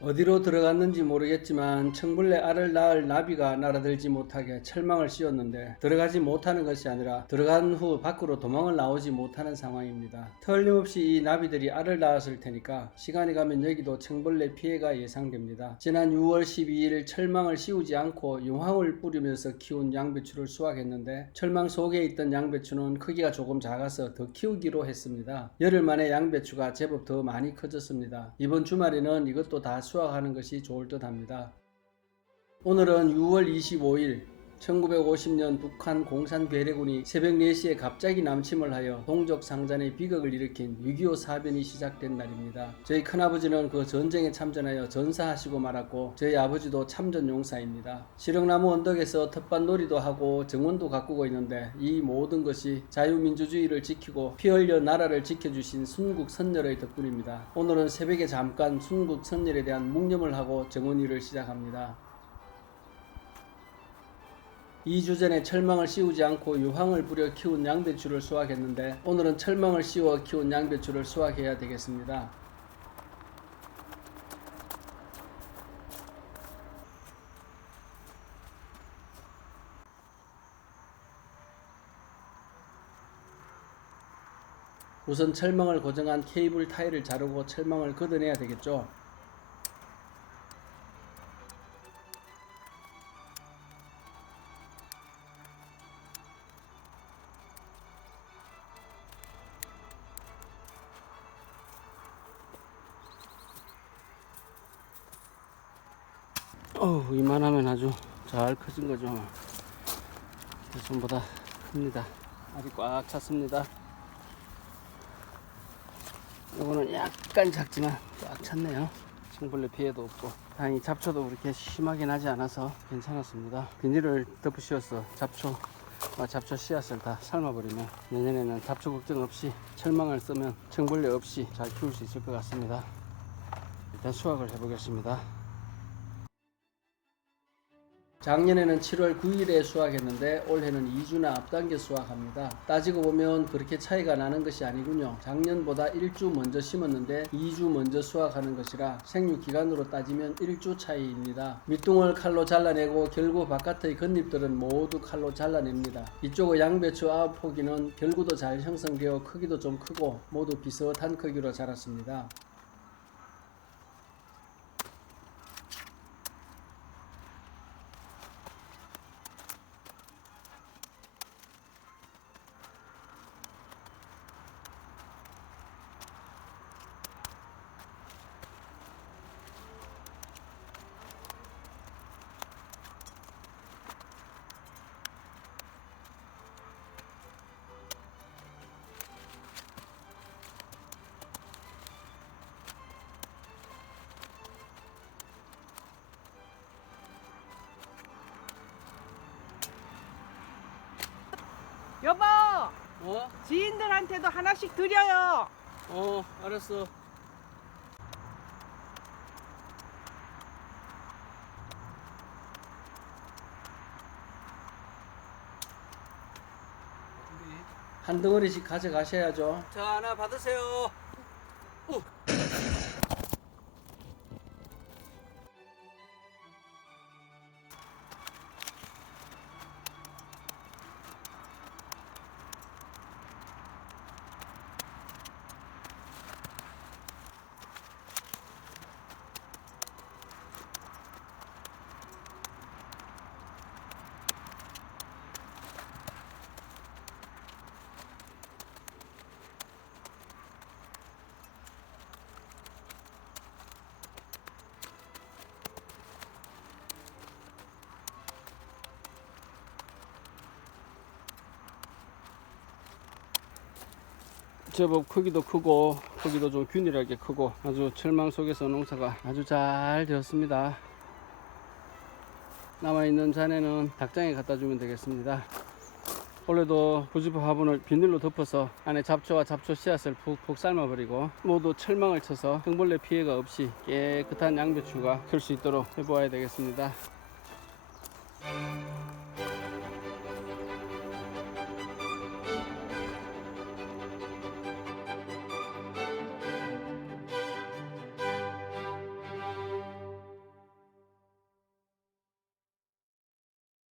어디로 들어갔는지 모르겠지만 청벌레 알을 낳을 나비가 날아들지 못하게 철망을 씌웠는데 들어가지 못하는 것이 아니라 들어간 후 밖으로 도망을 나오지 못하는 상황입니다. 틀림없이 이 나비들이 알을 낳았을 테니까 시간이 가면 여기도 청벌레 피해가 예상됩니다. 지난 6월 12일 철망을 씌우지 않고 용황을 뿌리면서 키운 양배추를 수확했는데 철망 속에 있던 양배추는 크기가 조금 작아서 더 키우기로 했습니다. 열흘 만에 양배추가 제법 더 많이 커졌습니다. 이번 주말에는 이것도 다 수확하는 것이 좋을 듯 합니다. 오늘은 6월 25일 1950년 북한 공산 괴뢰군이 새벽 4시에 갑자기 남침을 하여 동족 상잔의 비극을 일으킨 6.25 사변이 시작된 날입니다. 저희 큰아버지는 그 전쟁에 참전하여 전사하시고 말았고 저희 아버지도 참전 용사입니다. 시령나무 언덕에서 텃밭 놀이도 하고 정원도 가꾸고 있는데 이 모든 것이 자유민주주의를 지키고 피 흘려 나라를 지켜주신 순국 선열의 덕분입니다. 오늘은 새벽에 잠깐 순국 선열에 대한 묵념을 하고 정원일을 시작합니다. 2주 전에 철망을 씌우지 않고 유황을 뿌려 키운 양배추를 수확했는데 오늘은 철망을 씌워 키운 양배추를 수확해야 되겠습니다. 우선 철망을 고정한 케이블 타일을 자르고 철망을 걷어내야 되겠죠. 어우 이만하면 아주 잘 커진 거죠. 전보다 큽니다. 알이 꽉 찼습니다. 이거는 약간 작지만 꽉 찼네요. 청벌레 피해도 없고. 다행히 잡초도 그렇게 심하게 나지 않아서 괜찮았습니다. 비닐을 덮어 씌워서 잡초 아, 잡초 씨앗을 다 삶아버리면 내년에는 잡초 걱정 없이 철망을 쓰면 청벌레 없이 잘 키울 수 있을 것 같습니다. 일단 수확을 해보겠습니다 작년에는 7월 9일에 수확했는데 올해는 2주나 앞당겨 수확합니다. 따지고 보면 그렇게 차이가 나는 것이 아니군요. 작년보다 1주 먼저 심었는데 2주 먼저 수확하는 것이라 생육 기간으로 따지면 1주 차이입니다. 밑둥을 칼로 잘라내고 결구 바깥의 겉잎들은 모두 칼로 잘라냅니다. 이쪽의 양배추 9포기는 결구도 잘 형성되어 크기도 좀 크고 모두 비슷한 크기로 자랐습니다. 여보, 어? 지인들한테도 하나씩 드려요. 어, 알았어. 한 덩어리씩 가져가셔야죠. 자, 하나 받으세요. 제법 크기도 크고 크기도 좀 균일하게 크고 아주 철망 속에서 농사가 아주 잘 되었습니다. 남아있는 잔에는 닭장에 갖다 주면 되겠습니다. 원래도 부지포 화분을 비닐로 덮어서 안에 잡초와 잡초 씨앗을 푹푹 삶아버리고 모두 철망을 쳐서 형벌레 피해가 없이 깨끗한 양배추가 클 수 있도록 해보아야 되겠습니다.